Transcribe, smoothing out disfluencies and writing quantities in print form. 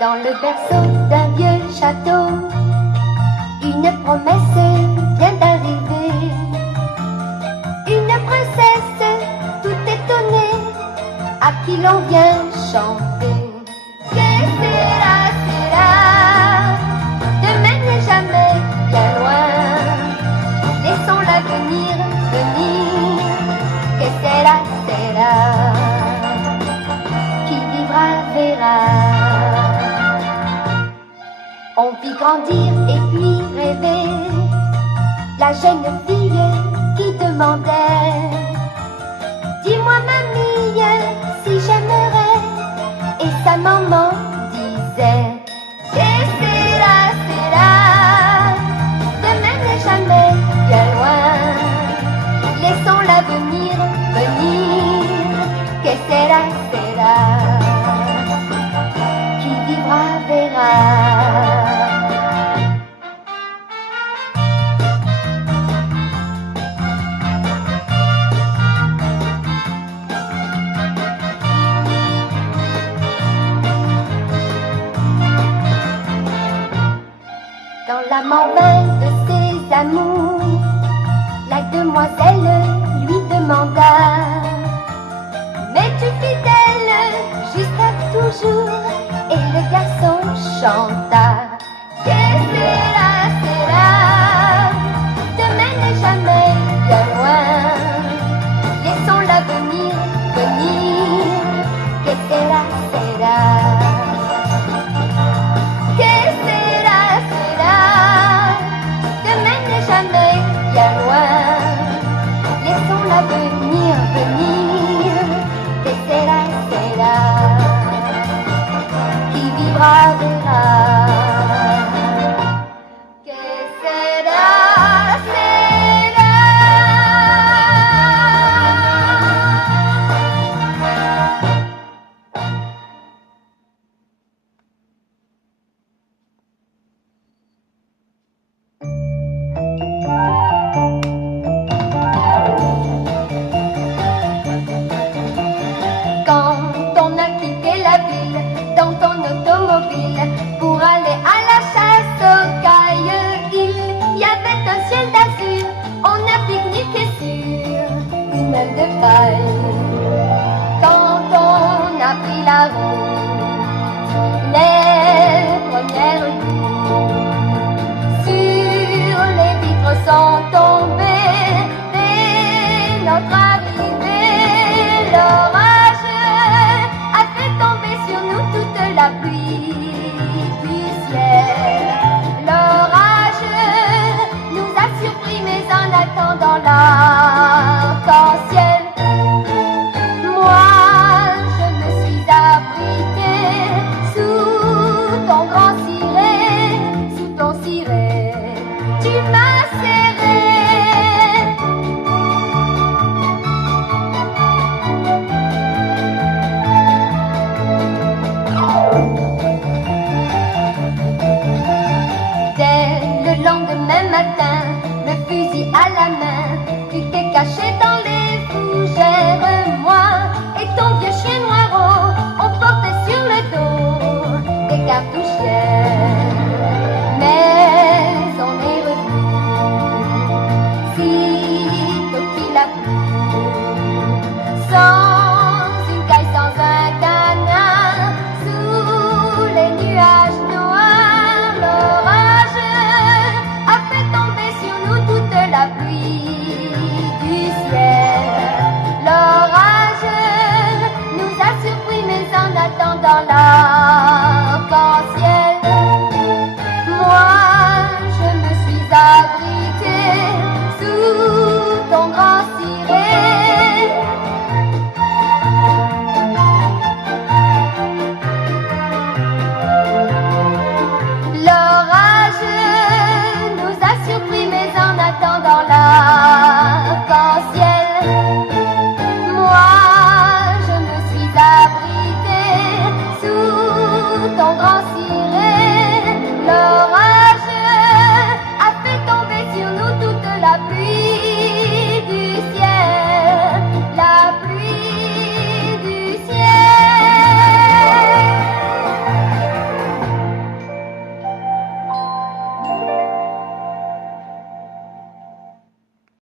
Dans le berceau d'un vieux château, une promesse vient d'arriver. Une princesse tout étonnée, à qui l'on vient chanter. Que sera, sera, demain n'est jamais bien loin. Laissons l'avenir venir. Que sera, sera, qui vivra verra. On vit grandir et puis rêver la jeune fille qui demandait: dis-moi mamie si j'aimerais. Et sa maman disait: que sera, sera, demain n'est jamais bien loin. Laissons l'avenir venir. Que sera, sera, qui vivra verra. Dans l'amant vain de ses amours, la demoiselle lui demanda: m'es-tu fidèle jusqu'à toujours? Et le garçon chanta: que sera, sera, demain n'est jamais bien loin. Laissons l'avenir venir. Que sera, sera, que sera, sera, demain n'est jamais bien loin. Laissons l'avenir venir. Que sera, sera, qui vivra verra. Que sera, sera. Quand on a quitté la ville dans ton automobile pour aller à la chasse aux cailles-îles, il y avait un ciel d'azur, on a pique-niqué sur une aile de paille. Quand on a pris la route, les premières gouttes sur les vitres sont tombées dès notre arrivée. L'orage a fait tomber sur nous toute la pluie du ciel. L'orage nous a surpris, mais en attendant l'arc-en-ciel, moi je me suis abritée sous ton grand ciré, sous ton ciré. Tu m'as serré.